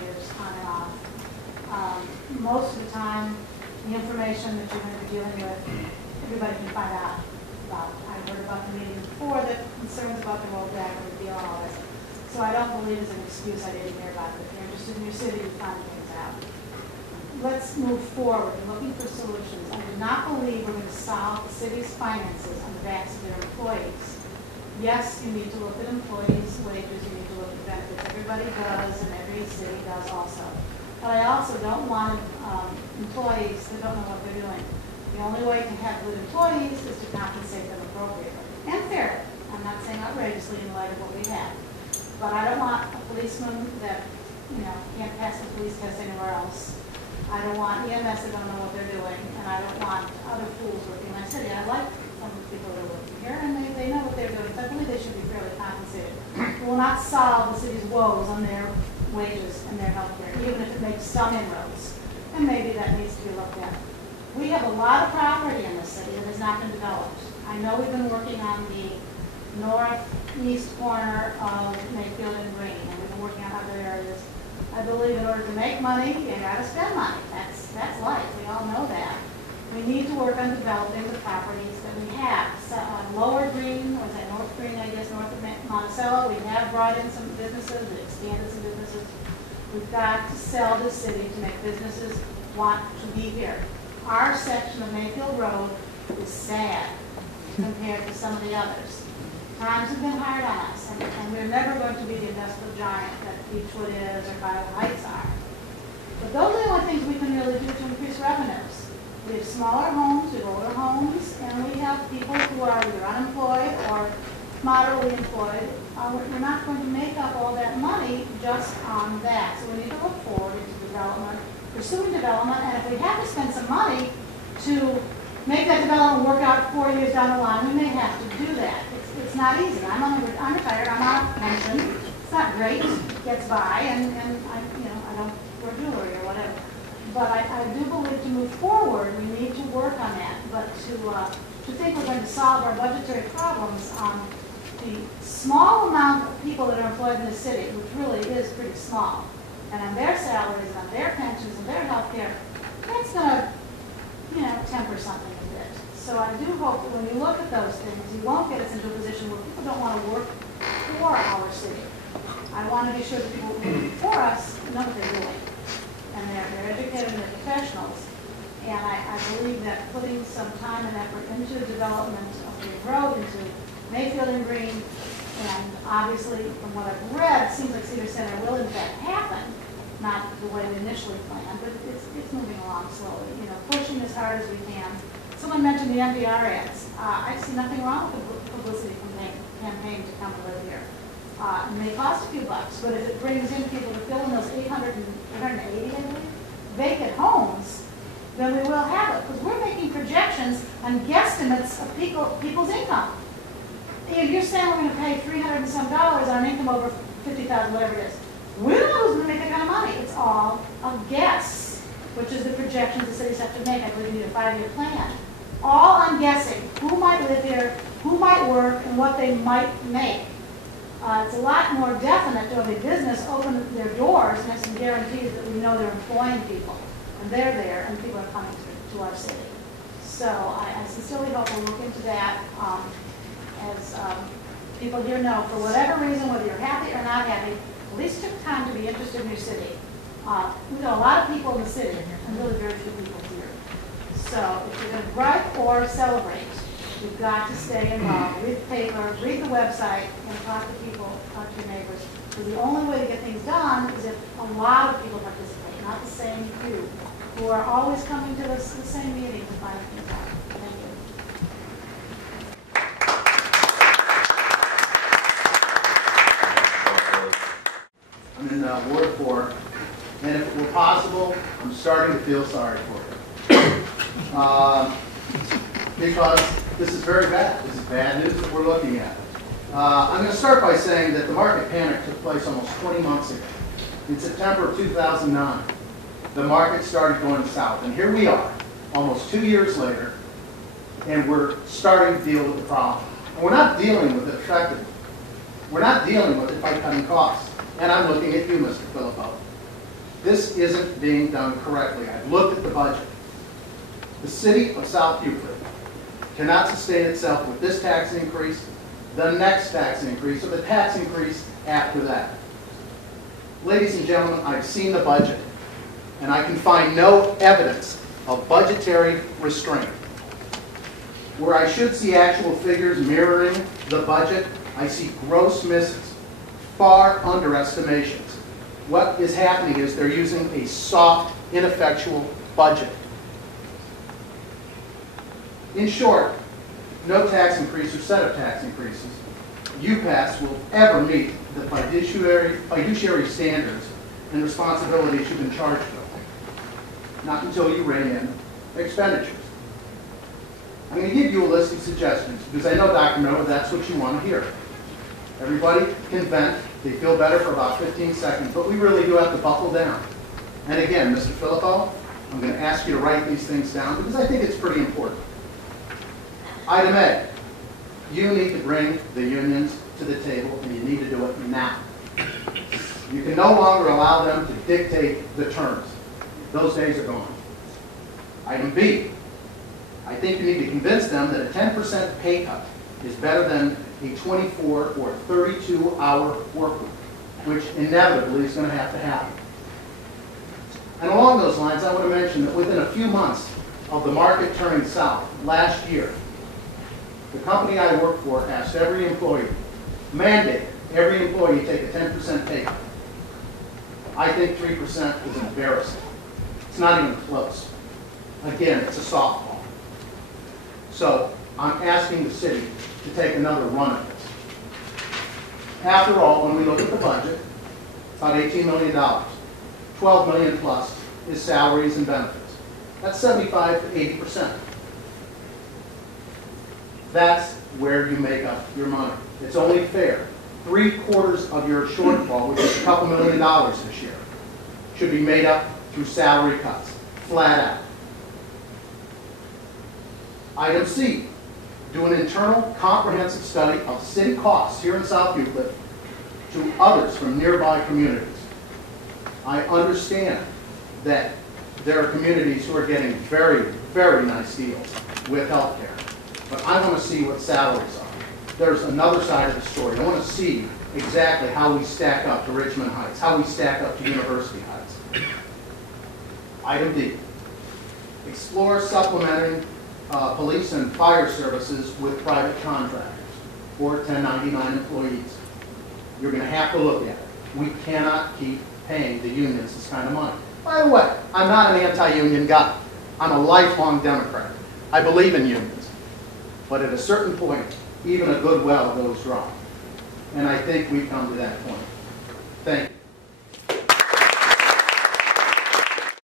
years on and off. Most of the time, the information that you're going to be dealing with, everybody can find out about. I heard about the meeting before, the concerns about the rollback and the deal and all this. So I don't believe it's an excuse I didn't hear about it. If you're interested in your city, you find things out. Let's move forward in looking for solutions. I do not believe we're going to solve the city's finances on the backs of their employees. Yes, you need to look at employees' wages, you need to look at benefits. Everybody does, and every city does also. But I also don't want employees that don't know what they're doing. The only way to have good employees is to compensate them appropriately and fairly. I'm not saying outrageously in light of what we have. But I don't want a policeman that, can't pass the police test anywhere else. I don't want EMS that don't know what they're doing, and I don't want other fools working in my city. I like some of the people that are working here, and they know what they're doing. So I believe they should be fairly compensated. We will not solve the city's woes on their wages and their health care, even if it makes some inroads. And maybe that needs to be looked at. We have a lot of property in this city that has not been developed. I know we've been working on the northeast corner of Mayfield and Green, and we've been working on other areas. I believe in order to make money, you got to spend money. That's life. We all know that. We need to work on developing the properties that we have. So, Lower Green, or is that North Green, I guess, north of Monticello, we have brought in some businesses, we expanded some businesses. We've got to sell this city to make businesses want to be here. Our section of Mayfield Road is sad compared to some of the others. Times have been hard on us, and we're never going to be the industrial giant that Beechwood is or Violet Heights are. But those are the only things we can really do to increase revenues. We have smaller homes, we have older homes, and we have people who are either unemployed or moderately employed. We're not going to make up all that money just on that. So we need to look forward into development, pursuing development, and if we have to spend some money to make that development work out 4 years down the line, we may have to do that. It's not easy. I'm retired. I'm on a pension. It's not great. It gets by, and I don't wear jewelry or whatever. But I do believe to move forward, we need to work on that. But to think we're going to solve our budgetary problems on the small amount of people that are employed in the city, which really is pretty small, and on their salaries and on their pensions and their health care, that's going to, temper something a bit. So I do hope that when you look at those things, you won't get us into a position where people don't want to work for our city. I want to be sure that people working for us know what they're doing. And they're educated and they're professionals. And I believe that putting some time and effort into the development of the road, into Mayfield and Green, and obviously from what I've read, it seems like Cedar Center will in fact happen, not the way we initially planned, but it's moving along slowly, pushing as hard as we can. Someone mentioned the NPR ads. I see nothing wrong with the publicity campaign to come to live here. It may cost a few bucks, but if it brings in people to fill in those 880, I believe, vacant homes, then we will have it. Because we're making projections on guesstimates of people's income. You're saying we're going to pay $300 and some on an income over $50,000, whatever it is. We don't know who's going to make that kind of money. It's all a guess, which is the projections the cities have to make. I believe we need a 5-year plan. All I'm guessing who might live here, who might work, and what they might make. It's a lot more definite to have a business open their doors and have some guarantees that we know they're employing people, and they're there, and people are coming to our city. So I sincerely hope we'll look into that. As people here know, for whatever reason, whether you're happy or not happy, at least took time to be interested in your city. We know a lot of people in the city, and really very few people here. So if you're going to gripe or celebrate, you've got to stay involved. Read the paper, read the website, and talk to people, talk to your neighbors. Because the only way to get things done is if a lot of people participate, not the same few, who are always coming to the same meeting to find things out. Thank you. I'm in Ward 4, and if it were possible, I'm starting to feel sorry for you. Because this is very bad. This is bad news that we're looking at. I'm going to start by saying that the market panic took place almost 20 months ago. In September of 2009, the market started going south. And here we are, almost 2 years later, and we're starting to deal with the problem. And we're not dealing with it effectively. We're not dealing with it by cutting costs. And I'm looking at you, Mr. Philippo. This isn't being done correctly. I've looked at the budget. The city of South Euclid cannot sustain itself with this tax increase, the next tax increase, or the tax increase after that. Ladies and gentlemen, I've seen the budget, and I can find no evidence of budgetary restraint. Where I should see actual figures mirroring the budget, I see gross misses, far underestimations. What is happening is they're using a soft, ineffectual budget. In short, no tax increase or set of tax increases UPass will ever meet the fiduciary standards and responsibilities you've been charged with. Not until you rein in expenditures. I'm going to give you a list of suggestions because I know, Dr. Miller, that's what you want to hear. Everybody can vent. They feel better for about 15 seconds, but we really do have to buckle down. And again, Mr. Filippo, I'm going to ask you to write these things down because I think it's pretty important. Item A, you need to bring the unions to the table, and you need to do it now. You can no longer allow them to dictate the terms. Those days are gone. Item B, I think you need to convince them that a 10% pay cut is better than a 24 or 32-hour work week, which inevitably is going to have to happen. And along those lines, I want to mention that within a few months of the market turning south last year, the company I work for asked every employee, mandated every employee take a 10% pay cut. I think 3% is embarrassing. It's not even close. Again, it's a softball. So I'm asking the city to take another run at this. After all, when we look at the budget, about $18 million. $12 million plus is salaries and benefits. That's 75 to 80%. That's where you make up your money. It's only fair. 3/4 of your shortfall, which is a couple $1 million this year, should be made up through salary cuts, flat out. Item C, do an internal comprehensive study of city costs here in South Euclid to others from nearby communities. I understand that there are communities who are getting very, very nice deals with health care, but I want to see what salaries are. There's another side of the story. I want to see exactly how we stack up to Richmond Heights, how we stack up to University Heights. Item D, explore supplementing police and fire services with private contractors or 1099 employees. You're going to have to look at it. We cannot keep paying the unions this kind of money. By the way, I'm not an anti-union guy. I'm a lifelong Democrat. I believe in unions. But at a certain point, even a good well goes dry. And I think we've come to that point. Thank you.